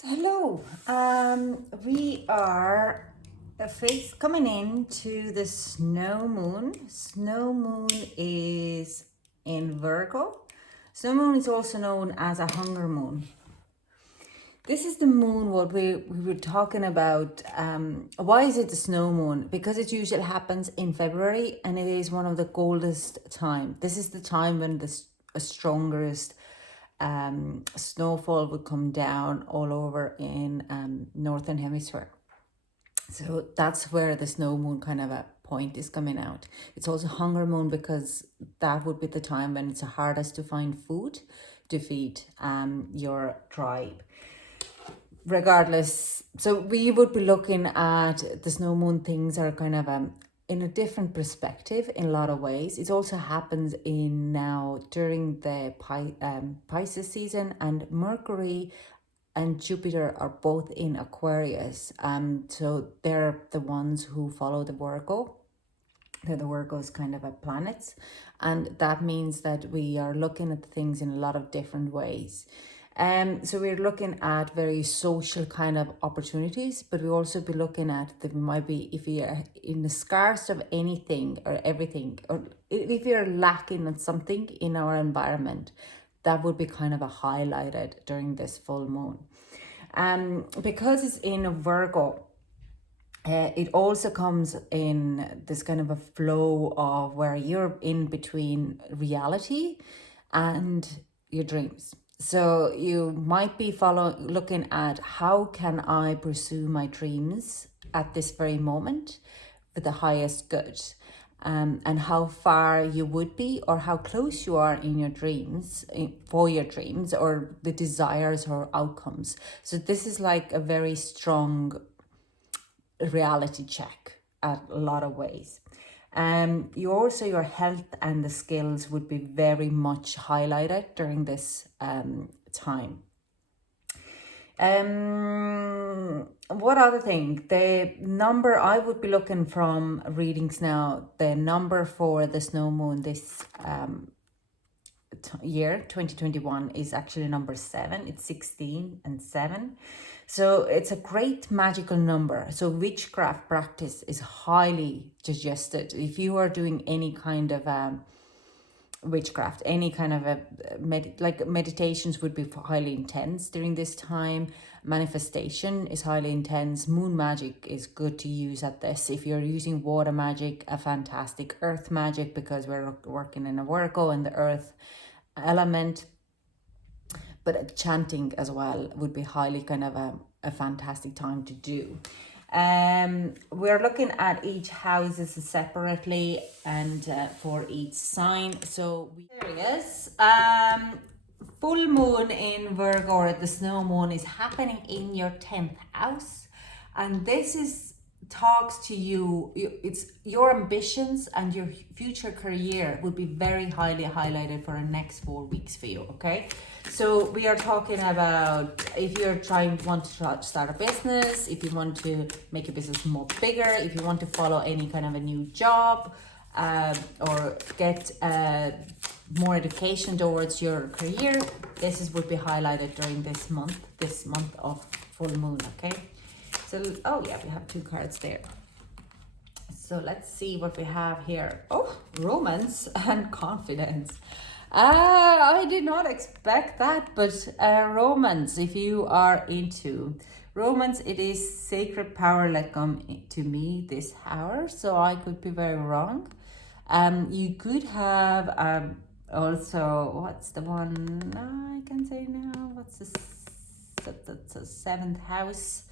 So hello, we are coming into the snow moon. Snow moon is in Virgo. Snow moon is also known as a hunger moon. This is the moon what we were talking about. Why is it the snow moon? Because it usually happens in February and it is one of the coldest time. This is the time when the strongest snowfall would come down all over in northern hemisphere. So that's where the snow moon kind of a point is coming out. It's also hunger moon because that would be the time when it's the hardest to find food to feed your tribe. Regardless, so we would be looking at the snow moon. Things are kind of in a different perspective in a lot of ways. It also happens in now during the Pisces season, and Mercury and Jupiter are both in Aquarius. So they're the ones who follow the Virgo. They're the Virgo's kind of a planets, and that means that we are looking at things in a lot of different ways. So we're looking at very social kind of opportunities, but we also be looking at that we might be, if we are in the scarce of anything or everything, or if you're lacking on something in our environment, that would be kind of a highlighted during this full moon. Because it's in a Virgo, it also comes in this kind of a flow of where you're in between reality and your dreams. So you might be looking at how can I pursue my dreams at this very moment for the highest good, and how far you would be or how close you are in your dreams, for your dreams or the desires or outcomes. So this is like a very strong reality check at a lot of ways. Your health and the skills would be very much highlighted during this time. What other thing? The number I would be looking from readings now, the number for the snow moon this year 2021 is actually number 7. It's 16 and 7. So it's a great magical number. So witchcraft practice is highly suggested. If you are doing any kind of witchcraft, any kind of meditations would be highly intense during this time. Manifestation is highly intense. Moon magic is good to use at this. If you're using water magic, a fantastic. Earth magic, because we're working in a Virgo and the earth element, but chanting as well would be highly kind of a fantastic time to do. We're looking at each houses separately and for each sign. So Aquarius, full moon in Virgo, or the snow moon, is happening in your 10th house, and this is talks to you. It's your ambitions and your future career will be very highly highlighted for the next 4 weeks for you. Okay, so we are talking about if you're want to start a business, if you want to make your business more bigger, if you want to follow any kind of a new job, or get more education towards your career. This would be highlighted during this month of full moon. Okay. So, oh yeah, we have 2 cards there. So let's see what we have here. Oh, romance and confidence. I did not expect that, but romance, if you are into romance, it is sacred power like come to me this hour. So I could be very wrong. You could have also, what's the one I can say now? What's the 7th house?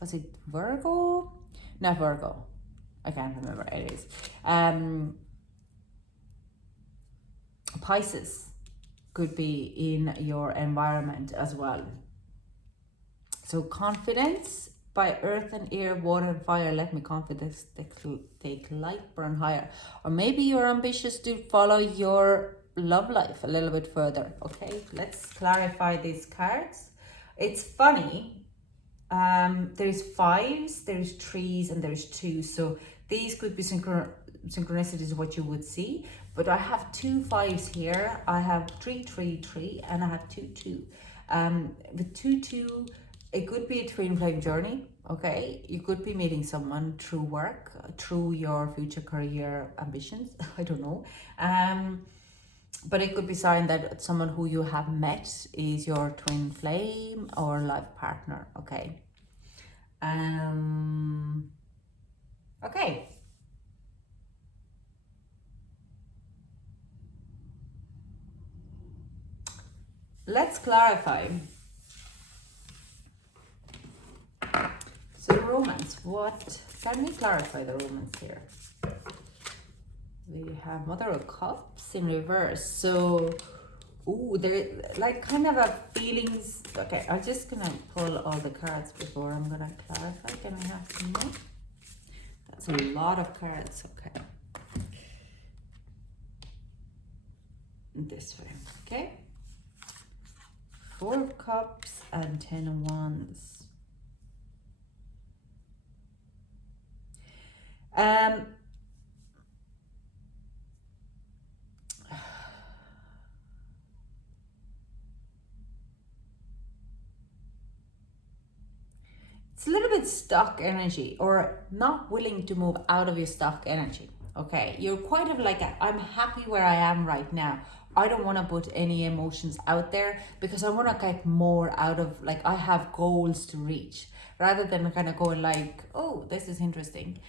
Was it Virgo? Not Virgo. I can't remember. It is Pisces could be in your environment as well. So confidence by earth and air, water and fire. Let me confidence take light, burn higher. Or maybe you're ambitious to follow your love life a little bit further. Okay, let's clarify these cards. It's funny. There's 5s, there's 3s, and there's 2s. So these could be synchronicities of what you would see. But I have 2 5s here. I have 3 3 3, and I have 2 2. With 2-2, it could be a twin flame journey. Okay, you could be meeting someone through work, through your future career ambitions. I don't know. But it could be sign that someone who you have met is your twin flame or life partner. Okay. Okay. Let's clarify. So romance, what can we clarify the romance here? We have Mother of Cups in reverse. So, ooh, there like kind of a feelings. Okay, I'm just gonna pull all the cards before I'm gonna clarify. Can we have some more? That's a lot of cards. Okay. This way. Okay. 4 of Cups and 10 of Wands. It's a little bit stuck energy, or not willing to move out of your stuck energy. Okay, you're quite of like, I'm happy where I am right now. I don't want to put any emotions out there because I want to get more out of, like, I have goals to reach, rather than kind of going like, oh, this is interesting.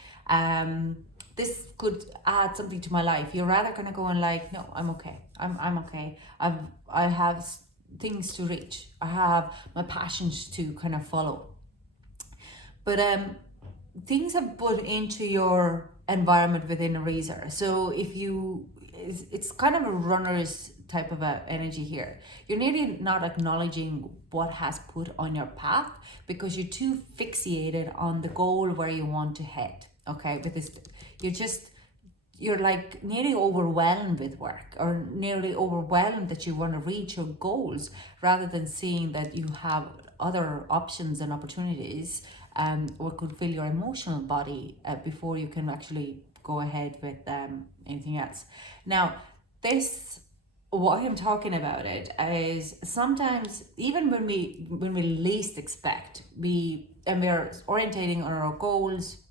This could add something to my life. You're rather kind of going like, no, I'm okay. I'm okay. I have things to reach. I have my passions to kind of follow. But things are put into your environment within a Razor. So if you, it's kind of a runner's type of a energy here. You're nearly not acknowledging what has put on your path because you're too fixated on the goal where you want to head. Okay, with this, you're like nearly overwhelmed with work, or nearly overwhelmed that you want to reach your goals, rather than seeing that you have other options and opportunities, or could fill your emotional body before you can actually go ahead with anything else. Now, this, what I'm talking about it is sometimes even when we least expect, we're orientating on our goals,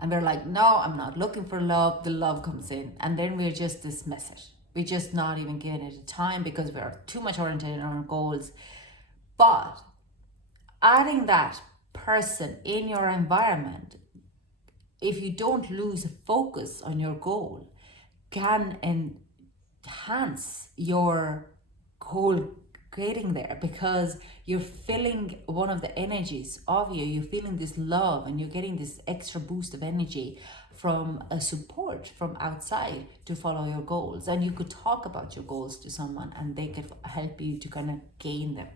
and we're like, no, I'm not looking for love. The love comes in, and then we just dismiss it. We're just not even giving it a time because we're too much orientated on our goals. But adding that person in your environment, if you don't lose focus on your goal, can enhance your goal getting there, because you're feeling one of the energies of you. You're feeling this love, and you're getting this extra boost of energy from a support from outside to follow your goals. And you could talk about your goals to someone, and they could help you to kind of gain them.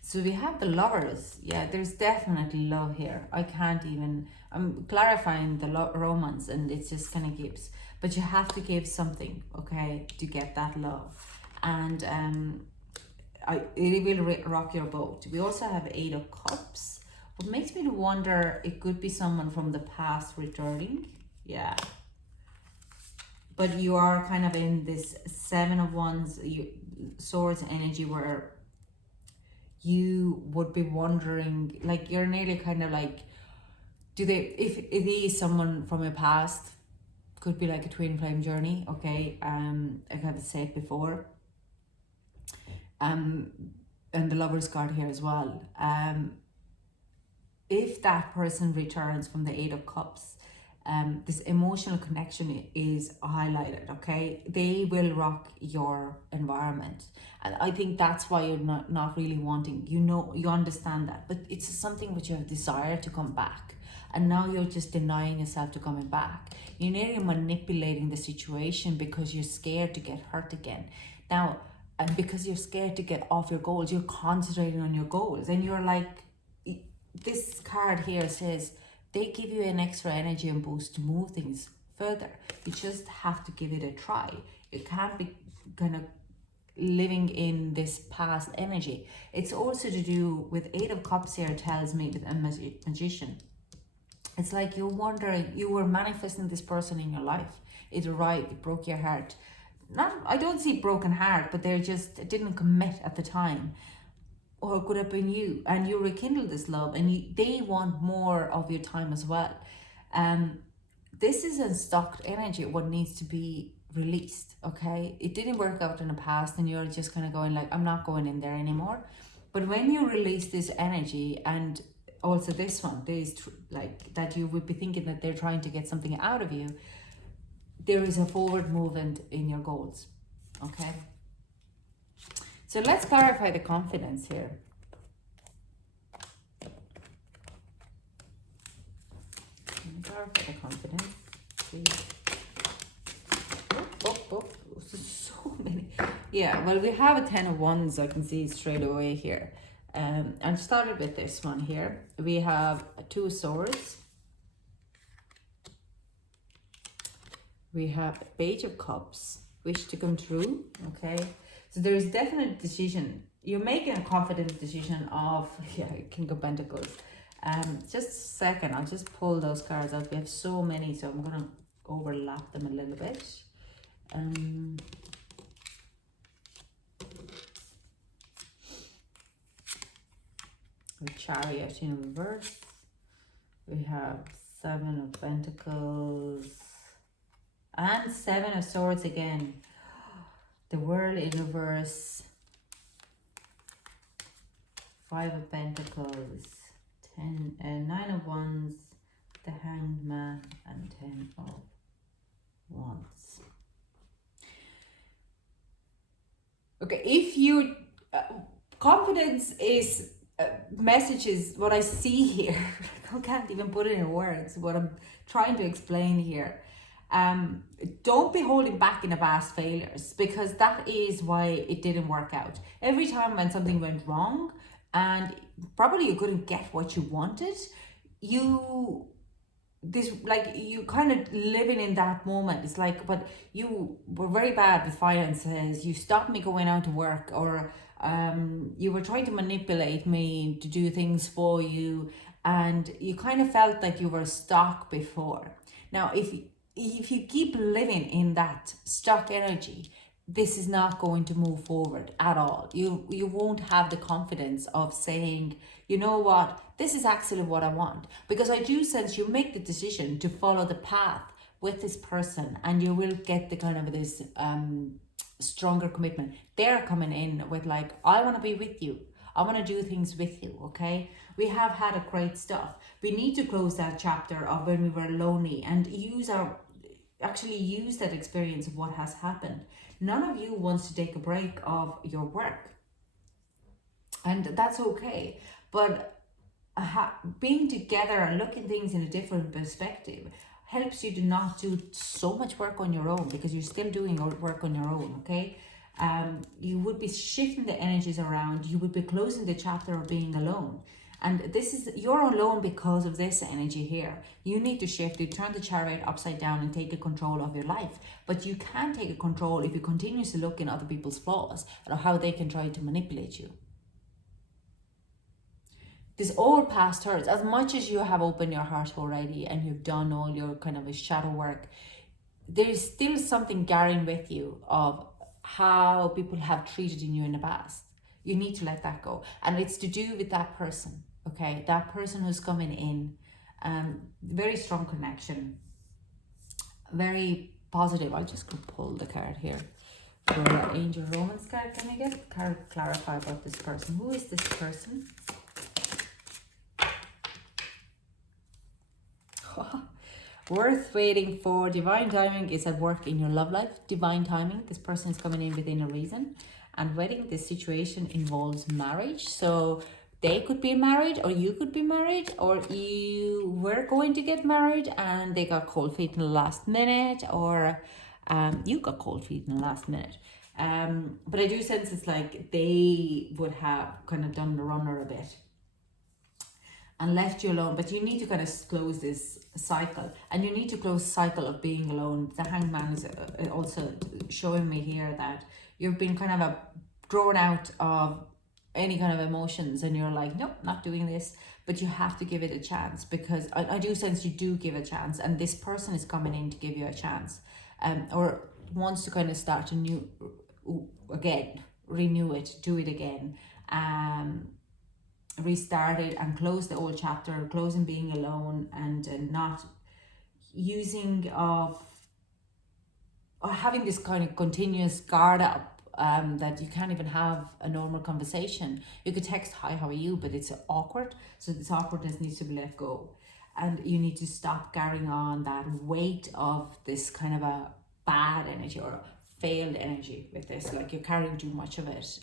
So we have the Lovers. Yeah, there's definitely love here. I'm clarifying the romance, and it's just kind of gives. But you have to give something, okay, to get that love. And it will rock your boat. We also have 8 of Cups. What makes me wonder, it could be someone from the past returning. Yeah. But you are kind of in this 7 of Wands, Swords energy, where you would be wondering, like, you're nearly kind of like, if it is someone from your past, could be like a twin flame journey, okay? Like I've said before. And the Lover's card here as well. If that person returns from the 8 of Cups, this emotional connection is highlighted, okay? They will rock your environment. And I think that's why you're not really wanting, you understand that, but it's something which you have desire to come back. And now you're just denying yourself to coming back. You're nearly manipulating the situation because you're scared to get hurt again. Now, and because you're scared to get off your goals, you're concentrating on your goals. And you're like, this card here says, they give you an extra energy and boost to move things further. You just have to give it a try. You can't be kind of living in this past energy. It's also to do with 8 of Cups here, tells me, with a magician. It's like you're wondering, you were manifesting this person in your life. It arrived, it broke your heart. not, I don't see broken heart, but they just didn't commit at the time. Or it could have been you, and you rekindle this love, and they want more of your time as well. This is a stocked energy, what needs to be released, okay? It didn't work out in the past, and you're just kind of going like, I'm not going in there anymore. But when you release this energy, and also this one, like that you would be thinking that they're trying to get something out of you, there is a forward movement in your goals, okay? So let's clarify the confidence here. Clarify the confidence. See. So many. Yeah, well, we have a 10 of Wands, I can see straight away here. And started with this one here. We have a 2 of Swords. We have a Page of Cups, wish to come true, okay? So there is definite decision. You're making a confident decision of, yeah, King of Pentacles. Just a second, I'll just pull those cards out. We have so many, so I'm going to overlap them a little bit. The Chariot in reverse. We have 7 of Pentacles. And 7 of Swords again. The World in reverse. 5 of Pentacles. 9 of Wands. The Hanged Man. And 10 of Wands. Okay, if you... confidence is... messages, what I see here. I can't even put it in words. What I'm trying to explain here. Don't be holding back in the past failures, because that is why it didn't work out. Every time when something went wrong and probably you couldn't get what you wanted, you kind of living in that moment. It's like, but you were very bad with finances, you stopped me going out to work, or you were trying to manipulate me to do things for you, and you kind of felt like you were stuck before. Now, if you keep living in that stuck energy, this is not going to move forward at all. You won't have the confidence of saying, you know what, this is actually what I want. Because I do sense you make the decision to follow the path with this person, and you will get the kind of this stronger commitment. They're coming in with like, I want to be with you. I want to do things with you, okay? We have had a great stuff. We need to close that chapter of when we were lonely and use that experience of what has happened. None of you wants to take a break of your work, and that's okay. But being together and looking things in a different perspective helps you to not do so much work on your own, because you're still doing work on your own, okay? You would be shifting the energies around. You would be closing the chapter of being alone. And this is, you're alone because of this energy here. You need to shift. You turn the Chariot upside down and take a control of your life. But you can't take a control if you continuously look in other people's flaws and how they can try to manipulate you. This all past hurts. As much as you have opened your heart already and you've done all your kind of a shadow work, there is still something carrying with you of how people have treated you in the past. You need to let that go. And it's to do with that person, okay? That person who's coming in. Very strong connection. Very positive. I'll just go pull the card here. For the Angel Romance card, can I get a card to clarify about this person? Who is this person? Worth waiting for. Divine timing is at work in your love life. Divine timing. This person is coming in within a reason. And wedding, this situation involves marriage. So they could be married, or you could be married, or you were going to get married and they got cold feet in the last minute, or you got cold feet in the last minute. But I do sense it's like they would have kind of done the runner a bit and left you alone. But you need to kind of close this cycle, and you need to close the cycle of being alone. The Hanged Man is also showing me here that you've been kind of drawn out of any kind of emotions, and you're like, nope, not doing this. But you have to give it a chance, because I do sense you do give a chance, and this person is coming in to give you a chance. Or wants to kind of start a new, again, renew it, do it again, restart it and close the old chapter, closing being alone, and not using of, or having this kind of continuous guard up, that you can't even have a normal conversation. You could text, hi, how are you, but it's awkward. So this awkwardness needs to be let go. And you need to stop carrying on that weight of this kind of a bad energy or failed energy with this. Like you're carrying too much of it.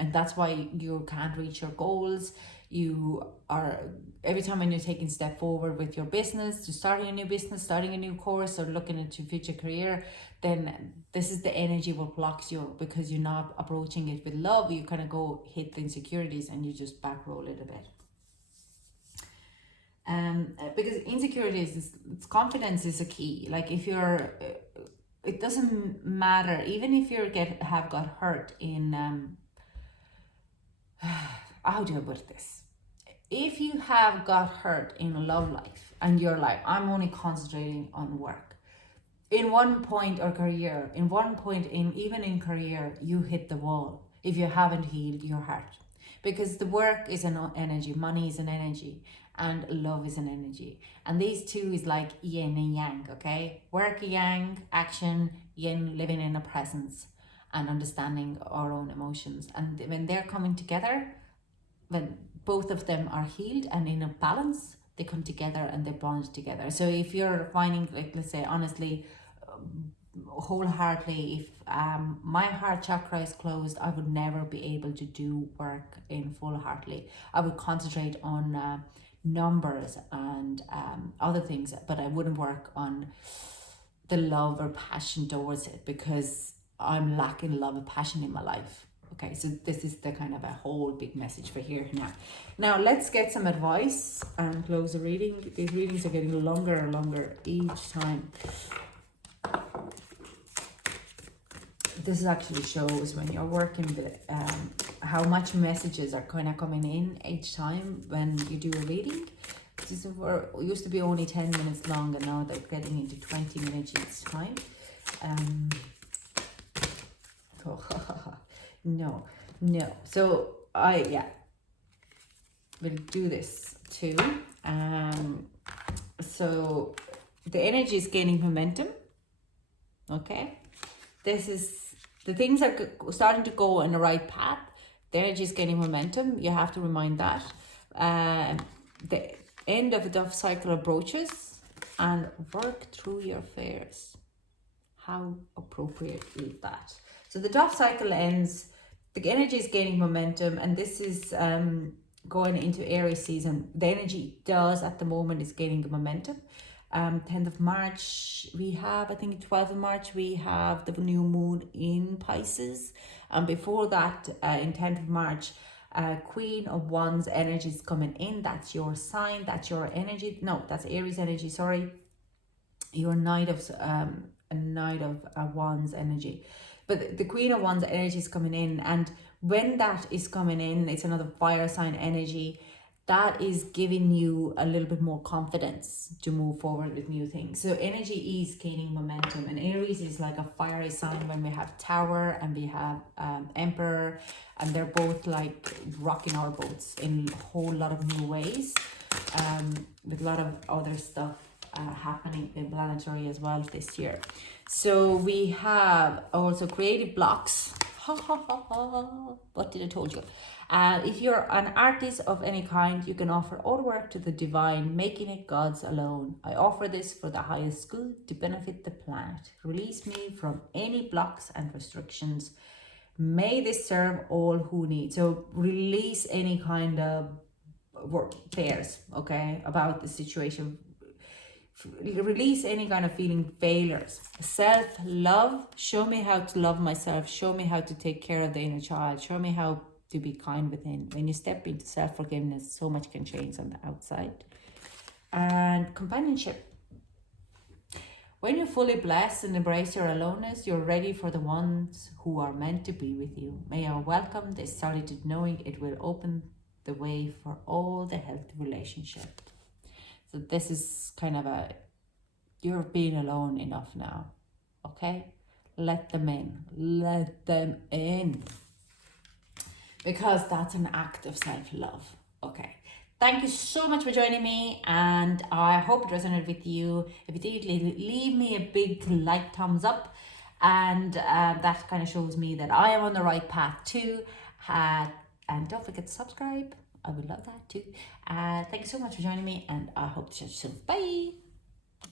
And that's why you can't reach your goals. You are, every time when you're taking a step forward with your business, to starting a new business, starting a new course, or looking into your future career, then this is the energy what blocks you, because you're not approaching it with love. You kind of go hit the insecurities and you just back roll it a bit. Because insecurities is, confidence is a key. Like if you're, it doesn't matter, even if you have got hurt in, how do I put this? If you have got hurt in love life and you're like, I'm only concentrating on work, in one point or career, in one point in even in career, you hit the wall if you haven't healed your heart. Because the work is an energy, money is an energy, and love is an energy. And these two is like yin and yang, okay? Work yang, action, yin, living in a presence and understanding our own emotions. And when they're coming together, when both of them are healed and in a balance, they come together and they bond together. So if you're finding, like, let's say honestly, wholeheartedly, if my heart chakra is closed, I would never be able to do work in full-heartedly. I would concentrate on numbers and other things, but I wouldn't work on the love or passion towards it, because I'm lacking love and passion in my life. Okay, so this is the kind of a whole big message for here now. Now let's get some advice and close the reading. These readings are getting longer and longer each time. This actually shows when you're working the how much messages are kind of coming in each time when you do a reading. This used to be only 10 minutes long, and now they're getting into 20 minutes each time. No. So we'll do this too. So the energy is gaining momentum. Okay, this is, the things are starting to go in the right path. The energy is gaining momentum. You have to remind that. The end of the dove cycle approaches, and work through your fears. How appropriate is that? So the dove cycle ends, the energy is gaining momentum, and this is going into Aries season. The energy does at the moment is gaining the momentum. 10th of March, we have, I think 12th of March, we have the new moon in Pisces. And before that, in 10th of March, Queen of Wands energy is coming in. That's your sign, that's your energy. No, that's Aries energy, sorry. Your Knight of Wands energy. But the Queen of Wands energy is coming in, and when that is coming in, it's another fire sign energy that is giving you a little bit more confidence to move forward with new things. So energy is gaining momentum, and Aries is like a fiery sign when we have Tower and we have Emperor, and they're both like rocking our boats in a whole lot of new ways, with a lot of other stuff happening in planetary as well this year. So we have also creative blocks. What did I told you? If you're an artist of any kind, you can offer all work to the divine, making it God's alone. I offer this for the highest good to benefit the planet. Release me from any blocks and restrictions. May this serve all who need. So release any kind of fears, okay, about the situation. Release any kind of feeling failures. Self-love, show me how to love myself, show me how to take care of the inner child, show me how to be kind within. When you step into self-forgiveness, so much can change on the outside. And companionship, when you're fully blessed and embrace your aloneness, you're ready for the ones who are meant to be with you. May I welcome this solitude, knowing it will open the way for all the healthy relationship. So this is kind of a, you're being alone enough now, okay? let them in. Let them in. Because that's an act of self-love. Okay. Thank you so much for joining me, and I hope it resonated with you. If it did, leave me a big like, thumbs up, and that kind of shows me that I am on the right path too. And don't forget to subscribe. I would love that too. Thank you so much for joining me, and I hope to see you soon. Bye.